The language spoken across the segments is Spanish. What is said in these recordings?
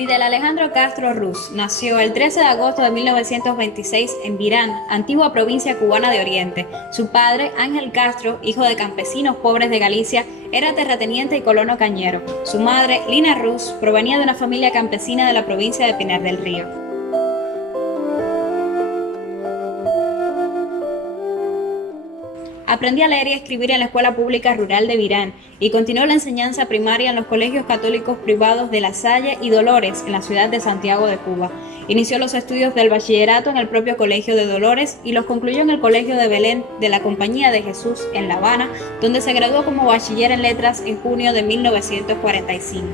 Fidel Alejandro Castro Ruz nació el 13 de agosto de 1926 en Virán, antigua provincia cubana de Oriente. Su padre, Ángel Castro, hijo de campesinos pobres de Galicia, era terrateniente y colono cañero. Su madre, Lina Ruz, provenía de una familia campesina de la provincia de Pinar del Río. Aprendió a leer y a escribir en la Escuela Pública Rural de Virán y continuó la enseñanza primaria en los colegios católicos privados de La Salle y Dolores en la ciudad de Santiago de Cuba. Inició los estudios del bachillerato en el propio Colegio de Dolores y los concluyó en el Colegio de Belén de la Compañía de Jesús en La Habana, donde se graduó como bachiller en letras en junio de 1945.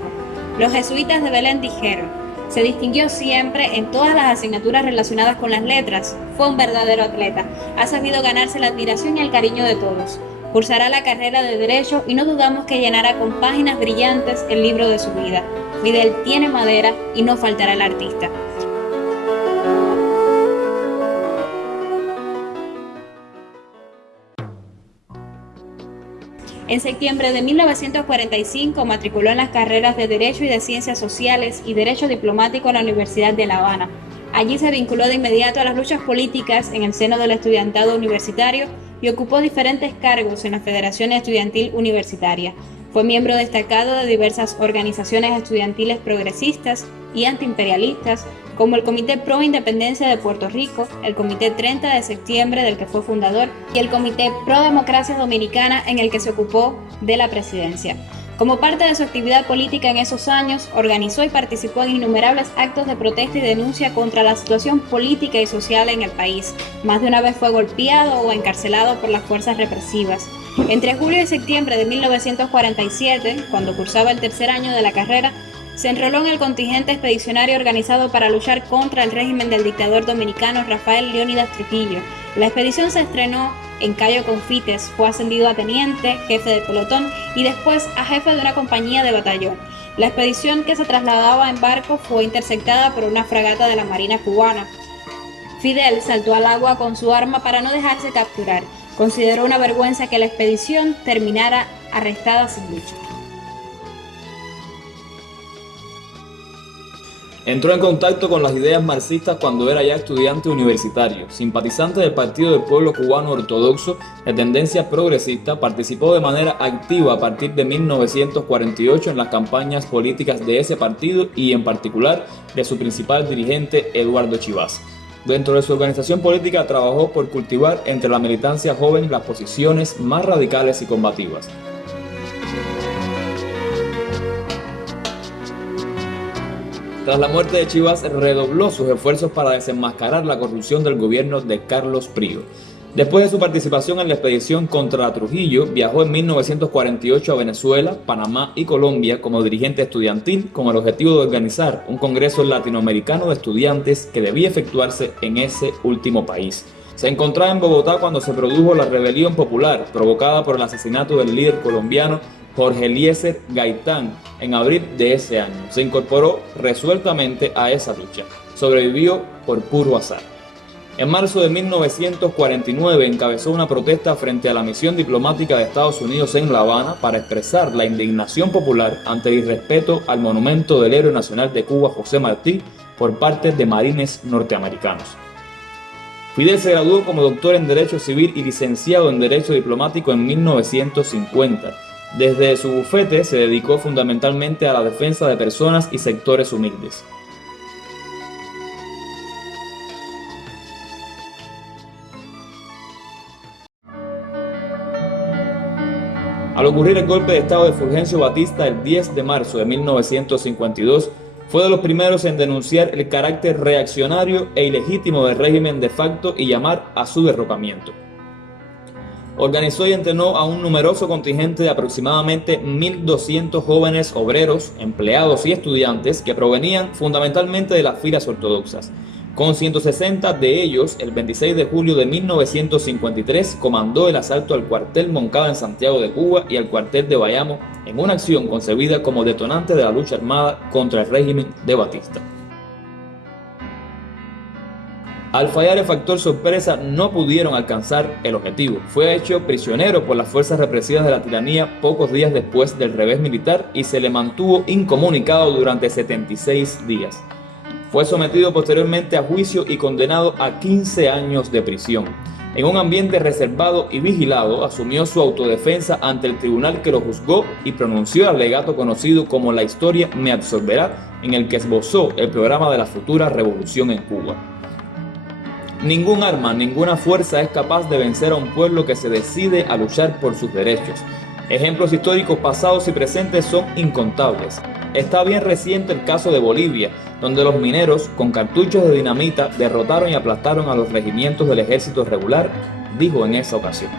Los jesuitas de Belén dijeron: se distinguió siempre en todas las asignaturas relacionadas con las letras, fue un verdadero atleta, ha sabido ganarse la admiración y el cariño de todos. Cursará la carrera de Derecho y no dudamos que llenará con páginas brillantes el libro de su vida. Fidel tiene madera y no faltará el artista. En septiembre de 1945 matriculó en las carreras de Derecho y de Ciencias Sociales y Derecho Diplomático en la Universidad de La Habana. Allí se vinculó de inmediato a las luchas políticas en el seno del estudiantado universitario y ocupó diferentes cargos en la Federación Estudiantil Universitaria. Fue miembro destacado de diversas organizaciones estudiantiles progresistas y antiimperialistas, como el Comité Pro Independencia de Puerto Rico, el Comité 30 de Septiembre, del que fue fundador, y el Comité Pro Democracia Dominicana, en el que se ocupó de la presidencia. Como parte de su actividad política en esos años, organizó y participó en innumerables actos de protesta y denuncia contra la situación política y social en el país. Más de una vez fue golpeado o encarcelado por las fuerzas represivas. Entre julio y septiembre de 1947, cuando cursaba el tercer año de la carrera, se enroló en el contingente expedicionario organizado para luchar contra el régimen del dictador dominicano Rafael Leónidas Trujillo. La expedición se estrenó en Cayo Confites, fue ascendido a teniente, jefe de pelotón y después a jefe de una compañía de batallón. La expedición, que se trasladaba en barco, fue interceptada por una fragata de la Marina cubana. Fidel saltó al agua con su arma para no dejarse capturar. Consideró una vergüenza que la expedición terminara arrestada sin lucha. Entró en contacto con las ideas marxistas cuando era ya estudiante universitario. Simpatizante del Partido del Pueblo Cubano Ortodoxo de tendencia progresista, participó de manera activa a partir de 1948 en las campañas políticas de ese partido y en particular de su principal dirigente, Eduardo Chivas. Dentro de su organización política trabajó por cultivar entre la militancia joven las posiciones más radicales y combativas. Tras la muerte de Chivas, redobló sus esfuerzos para desenmascarar la corrupción del gobierno de Carlos Prío. Después de su participación en la expedición contra Trujillo, viajó en 1948 a Venezuela, Panamá y Colombia como dirigente estudiantil con el objetivo de organizar un congreso latinoamericano de estudiantes que debía efectuarse en ese último país. Se encontraba en Bogotá cuando se produjo la rebelión popular provocada por el asesinato del líder colombiano Jorge Eliezer Gaitán en abril de ese año. Se incorporó resueltamente a esa lucha. Sobrevivió por puro azar. En marzo de 1949 encabezó una protesta frente a la misión diplomática de Estados Unidos en La Habana para expresar la indignación popular ante el irrespeto al monumento del héroe nacional de Cuba, José Martí, por parte de marines norteamericanos. Fidel se graduó como doctor en Derecho Civil y licenciado en Derecho Diplomático en 1950. Desde su bufete se dedicó fundamentalmente a la defensa de personas y sectores humildes. Al ocurrir el golpe de estado de Fulgencio Batista el 10 de marzo de 1952, fue de los primeros en denunciar el carácter reaccionario e ilegítimo del régimen de facto y llamar a su derrocamiento. Organizó y entrenó a un numeroso contingente de aproximadamente 1.200 jóvenes obreros, empleados y estudiantes que provenían fundamentalmente de las filas ortodoxas. Con 160 de ellos, el 26 de julio de 1953 comandó el asalto al cuartel Moncada en Santiago de Cuba y al cuartel de Bayamo en una acción concebida como detonante de la lucha armada contra el régimen de Batista. Al fallar el factor sorpresa, no pudieron alcanzar el objetivo. Fue hecho prisionero por las fuerzas represivas de la tiranía pocos días después del revés militar y se le mantuvo incomunicado durante 76 días. Fue sometido posteriormente a juicio y condenado a 15 años de prisión. En un ambiente reservado y vigilado, asumió su autodefensa ante el tribunal que lo juzgó y pronunció el alegato conocido como La historia me absorberá, en el que esbozó el programa de la futura revolución en Cuba. Ningún arma, ninguna fuerza es capaz de vencer a un pueblo que se decide a luchar por sus derechos. Ejemplos históricos pasados y presentes son incontables. Está bien reciente el caso de Bolivia, donde los mineros, con cartuchos de dinamita, derrotaron y aplastaron a los regimientos del ejército regular, dijo en esa ocasión.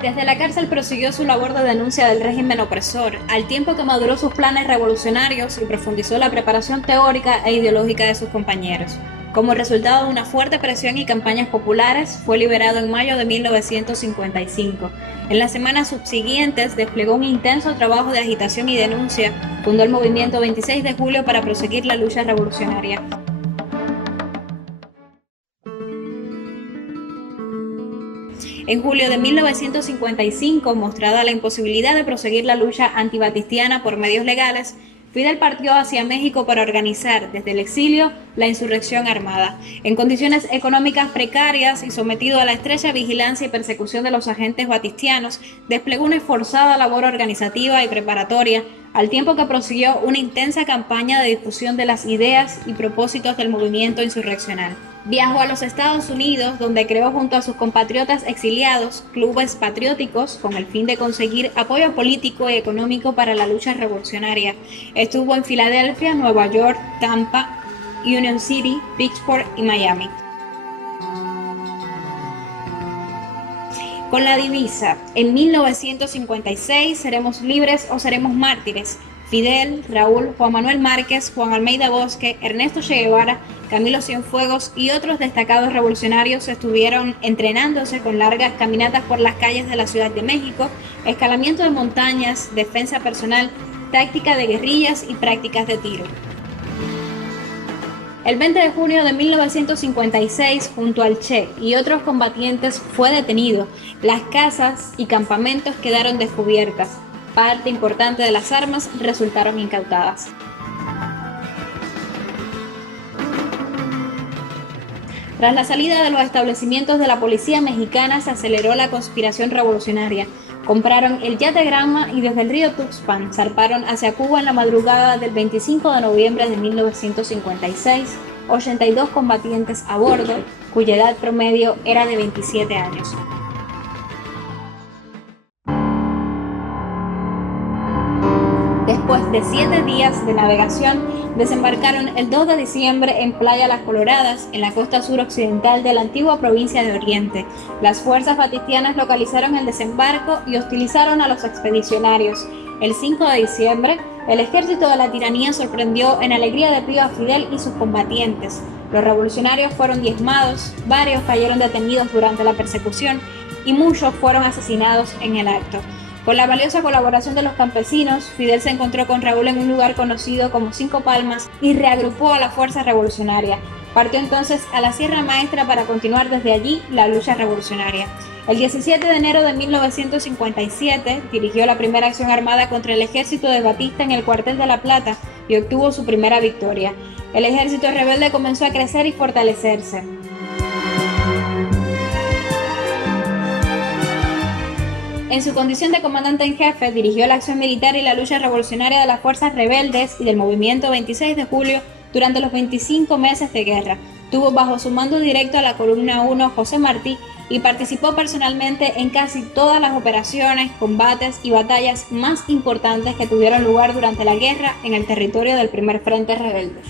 Desde la cárcel prosiguió su labor de denuncia del régimen opresor, al tiempo que maduró sus planes revolucionarios y profundizó la preparación teórica e ideológica de sus compañeros. Como resultado de una fuerte presión y campañas populares, fue liberado en mayo de 1955. En las semanas subsiguientes desplegó un intenso trabajo de agitación y denuncia, fundó el movimiento 26 de julio para proseguir la lucha revolucionaria. En julio de 1955, mostrada la imposibilidad de proseguir la lucha antibatistiana por medios legales, Fidel partió hacia México para organizar, desde el exilio, la insurrección armada. En condiciones económicas precarias y sometido a la estrecha vigilancia y persecución de los agentes batistianos, desplegó una esforzada labor organizativa y preparatoria, al tiempo que prosiguió una intensa campaña de difusión de las ideas y propósitos del movimiento insurreccional. Viajó a los Estados Unidos, donde creó junto a sus compatriotas exiliados clubes patrióticos con el fin de conseguir apoyo político y económico para la lucha revolucionaria. Estuvo en Filadelfia, Nueva York, Tampa, Union City, Pittsburgh y Miami. Con la divisa, en 1956, seremos libres o seremos mártires. Fidel, Raúl, Juan Manuel Márquez, Juan Almeida Bosque, Ernesto Che Guevara, Camilo Cienfuegos y otros destacados revolucionarios estuvieron entrenándose con largas caminatas por las calles de la Ciudad de México, escalamiento de montañas, defensa personal, táctica de guerrillas y prácticas de tiro. El 20 de junio de 1956, junto al Che y otros combatientes, fue detenido. Las casas y campamentos quedaron descubiertas. Parte importante de las armas resultaron incautadas. Tras la salida de los establecimientos de la policía mexicana, se aceleró la conspiración revolucionaria. Compraron el yate Granma y desde el río Tuxpan zarparon hacia Cuba en la madrugada del 25 de noviembre de 1956, 82 combatientes a bordo, cuya edad promedio era de 27 años. Después de 7 días de navegación, desembarcaron el 2 de diciembre en Playa Las Coloradas, en la costa suroccidental de la antigua provincia de Oriente. Las fuerzas batistianas localizaron el desembarco y hostilizaron a los expedicionarios. El 5 de diciembre, el ejército de la tiranía sorprendió en alegría de pío a Fidel y sus combatientes. Los revolucionarios fueron diezmados, varios cayeron detenidos durante la persecución y muchos fueron asesinados en el acto. Con la valiosa colaboración de los campesinos, Fidel se encontró con Raúl en un lugar conocido como Cinco Palmas y reagrupó a la fuerza revolucionaria. Partió entonces a la Sierra Maestra para continuar desde allí la lucha revolucionaria. El 17 de enero de 1957 dirigió la primera acción armada contra el ejército de Batista en el cuartel de La Plata y obtuvo su primera victoria. El ejército rebelde comenzó a crecer y fortalecerse. En su condición de comandante en jefe, dirigió la acción militar y la lucha revolucionaria de las fuerzas rebeldes y del movimiento 26 de julio durante los 25 meses de guerra. Tuvo bajo su mando directo a la columna 1 José Martí y participó personalmente en casi todas las operaciones, combates y batallas más importantes que tuvieron lugar durante la guerra en el territorio del primer frente rebelde.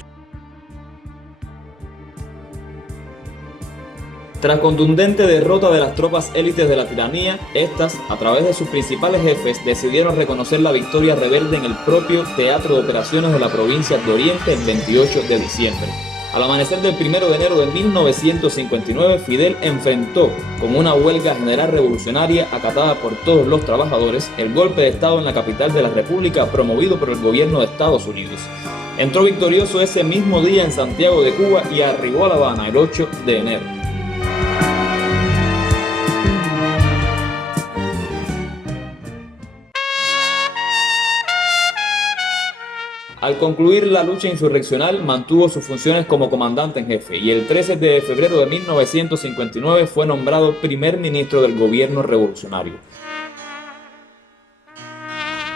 Tras contundente derrota de las tropas élites de la tiranía, estas, a través de sus principales jefes, decidieron reconocer la victoria rebelde en el propio Teatro de Operaciones de la provincia de Oriente el 28 de diciembre. Al amanecer del 1 de enero de 1959, Fidel enfrentó con una huelga general revolucionaria acatada por todos los trabajadores el golpe de Estado en la capital de la República promovido por el gobierno de Estados Unidos. Entró victorioso ese mismo día en Santiago de Cuba y arribó a La Habana el 8 de enero. Al concluir la lucha insurreccional, mantuvo sus funciones como comandante en jefe y el 13 de febrero de 1959 fue nombrado primer ministro del gobierno revolucionario.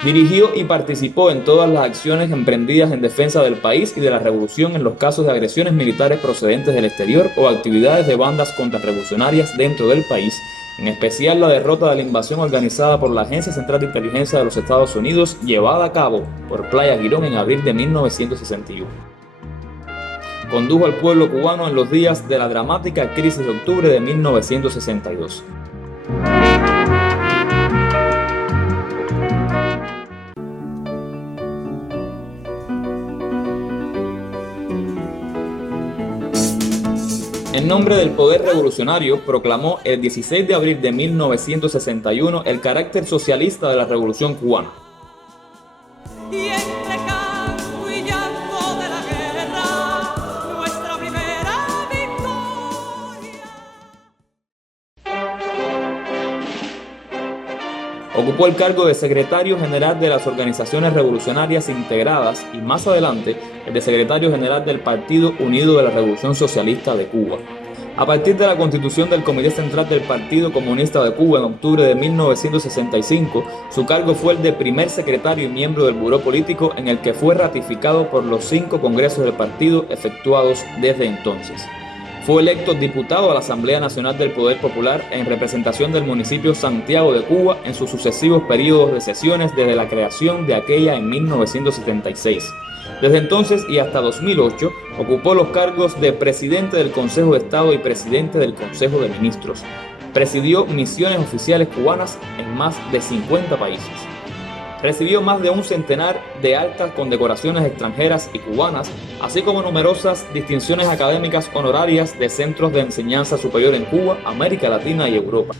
Dirigió y participó en todas las acciones emprendidas en defensa del país y de la revolución en los casos de agresiones militares procedentes del exterior o actividades de bandas contrarrevolucionarias dentro del país, en especial la derrota de la invasión organizada por la Agencia Central de Inteligencia de los Estados Unidos llevada a cabo por Playa Girón en abril de 1961. Condujo al pueblo cubano en los días de la dramática crisis de octubre de 1962. En nombre del poder revolucionario, proclamó el 16 de abril de 1961 el carácter socialista de la Revolución cubana. Y entre canto y llanto de la guerra, nuestra primera victoria. Ocupó el cargo de secretario general de las organizaciones revolucionarias integradas y más adelante el de secretario general del Partido Unido de la Revolución Socialista de Cuba. A partir de la constitución del Comité Central del Partido Comunista de Cuba en octubre de 1965, su cargo fue el de primer secretario y miembro del Buró Político, en el que fue ratificado por los 5 congresos del partido efectuados desde entonces. Fue electo diputado a la Asamblea Nacional del Poder Popular en representación del municipio Santiago de Cuba en sus sucesivos periodos de sesiones desde la creación de aquella en 1976. Desde entonces y hasta 2008 ocupó los cargos de presidente del Consejo de Estado y presidente del Consejo de Ministros. Presidió misiones oficiales cubanas en más de 50 países. Recibió más de un centenar de altas condecoraciones extranjeras y cubanas, así como numerosas distinciones académicas honorarias de centros de enseñanza superior en Cuba, América Latina y Europa.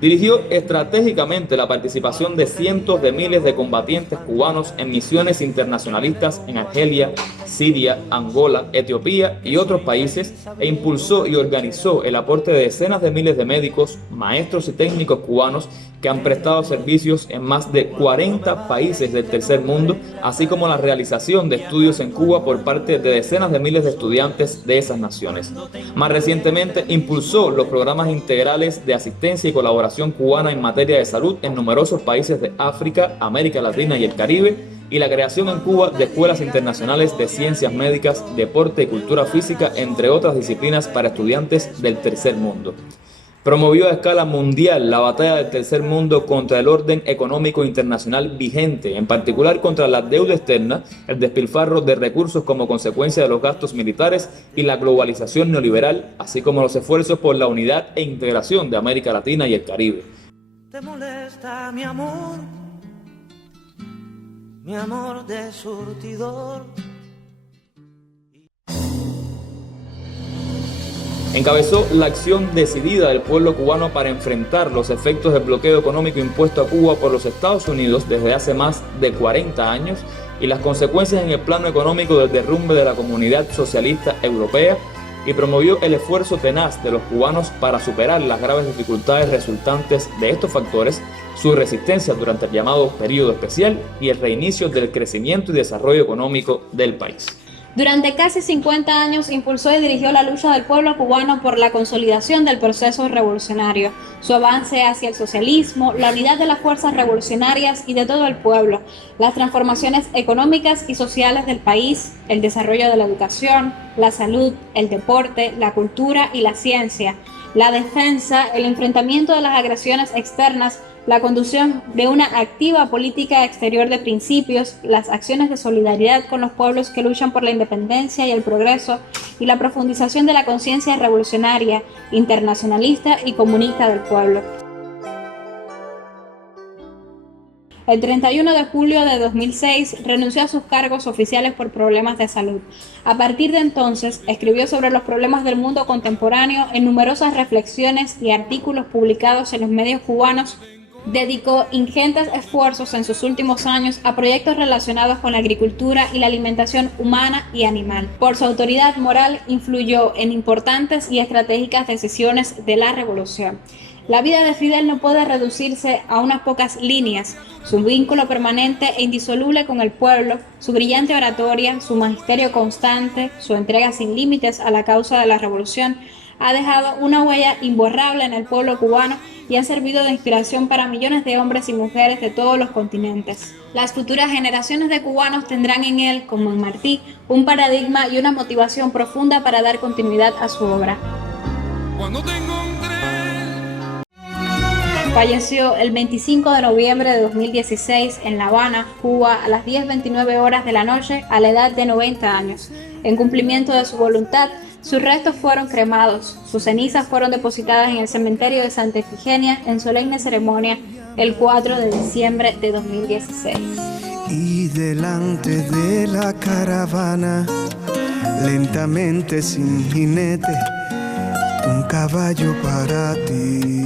Dirigió estratégicamente la participación de cientos de miles de combatientes cubanos en misiones internacionalistas en Argelia, Siria, Angola, Etiopía y otros países e impulsó y organizó el aporte de decenas de miles de médicos, maestros y técnicos cubanos que han prestado servicios en más de 40 países del tercer mundo, así como la realización de estudios en Cuba por parte de decenas de miles de estudiantes de esas naciones. Más recientemente, impulsó los programas integrales de asistencia y colaboración cubana en materia de salud en numerosos países de África, América Latina y el Caribe, y la creación en Cuba de escuelas internacionales de ciencias médicas, deporte y cultura física, entre otras disciplinas para estudiantes del tercer mundo. Promovió a escala mundial la batalla del tercer mundo contra el orden económico internacional vigente, en particular contra la deuda externa, el despilfarro de recursos como consecuencia de los gastos militares y la globalización neoliberal, así como los esfuerzos por la unidad e integración de América Latina y el Caribe. ¿Te molesta mi amor de surtidor? Encabezó la acción decidida del pueblo cubano para enfrentar los efectos del bloqueo económico impuesto a Cuba por los Estados Unidos desde hace más de 40 años y las consecuencias en el plano económico del derrumbe de la comunidad socialista europea, y promovió el esfuerzo tenaz de los cubanos para superar las graves dificultades resultantes de estos factores, su resistencia durante el llamado periodo especial y el reinicio del crecimiento y desarrollo económico del país. Durante casi 50 años impulsó y dirigió la lucha del pueblo cubano por la consolidación del proceso revolucionario, su avance hacia el socialismo, la unidad de las fuerzas revolucionarias y de todo el pueblo, las transformaciones económicas y sociales del país, el desarrollo de la educación, la salud, el deporte, la cultura y la ciencia, la defensa, el enfrentamiento de las agresiones externas, la conducción de una activa política exterior de principios, las acciones de solidaridad con los pueblos que luchan por la independencia y el progreso, y la profundización de la conciencia revolucionaria, internacionalista y comunista del pueblo. El 31 de julio de 2006 renunció a sus cargos oficiales por problemas de salud. A partir de entonces, escribió sobre los problemas del mundo contemporáneo en numerosas reflexiones y artículos publicados en los medios cubanos. Dedicó ingentes esfuerzos en sus últimos años a proyectos relacionados con la agricultura y la alimentación humana y animal. Por su autoridad moral, influyó en importantes y estratégicas decisiones de la revolución. La vida de Fidel no puede reducirse a unas pocas líneas. Su vínculo permanente e indisoluble con el pueblo, su brillante oratoria, su magisterio constante, su entrega sin límites a la causa de la revolución, ha dejado una huella imborrable en el pueblo cubano y ha servido de inspiración para millones de hombres y mujeres de todos los continentes. Las futuras generaciones de cubanos tendrán en él, como en Martí, un paradigma y una motivación profunda para dar continuidad a su obra. Falleció el 25 de noviembre de 2016 en La Habana, Cuba, a las 10:29 horas de la noche, a la edad de 90 años. En cumplimiento de su voluntad, sus restos fueron cremados. Sus cenizas fueron depositadas en el cementerio de Santa Efigenia en solemne ceremonia el 4 de diciembre de 2016. Y delante de la caravana, lentamente sin jinete, un caballo para ti.